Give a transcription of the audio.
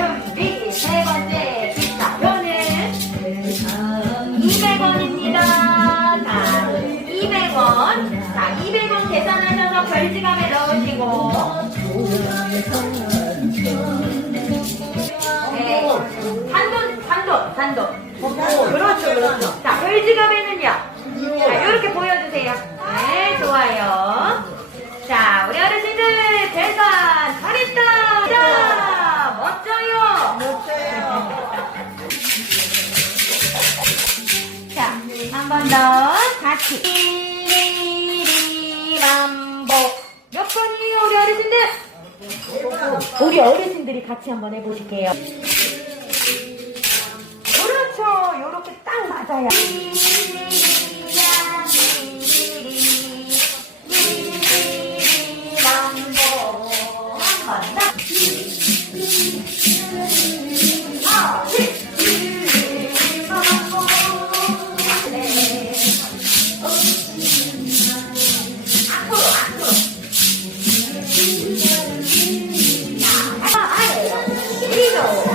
준비 세 번째 기타표는 200원입니다. 자, 200원. 자, 200원 계산하셔서 별지갑에 넣으시고. 네. 단돈, 단돈, 단돈. 그렇죠, 그렇죠. 자, 별지갑에는요. 번 더 같이 일리만복 몇 번이에요, 우리 어르신들? 우리 어르신들이 같이 한번 해보실게요. 그렇죠, 요렇게 딱 맞아요. Wow.